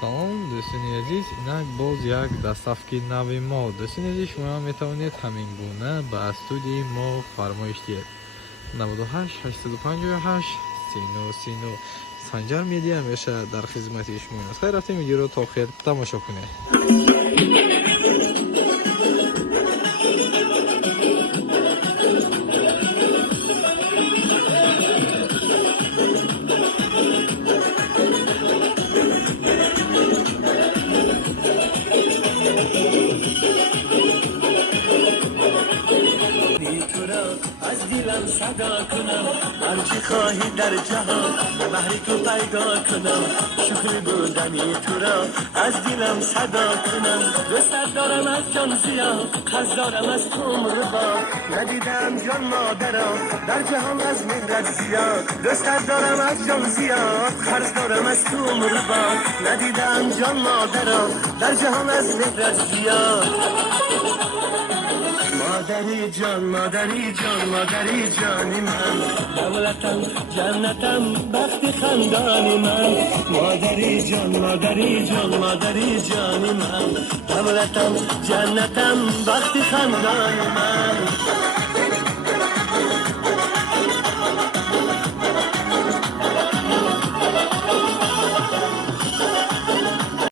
салом, дӯстони азиз, инак боз як дастафки нави мо. Дӯстони азиз, шумо метавонед ҳамин гуна ба студияи мо фармоиш диҳед. 98 858 39 Санҷар медиа мешавад дар хизмати шумо. Хайр, рафтем видеоро то охир тамошо кунед. از دیلم صدا کنم هرچی خواهی در جهان بهر تو پیدا کنم شکر بودنی تو را از دیلم صدا کنم دوست دارم از جان زیاد قرض دارم از تو عمر با ندیدم جان مادرم در جهان از مهرت زیاد دوست دارم از جان زیاد قرض دارم از تو عمر با ندیدم جان مادرم در جهان از مهرت زیاد مادری جان مادری جان مادری جانی من دولتم جنتم بخت خندانی من مادری جان مادری جان مادری جانی من دولتم جنتم بخت خندانی من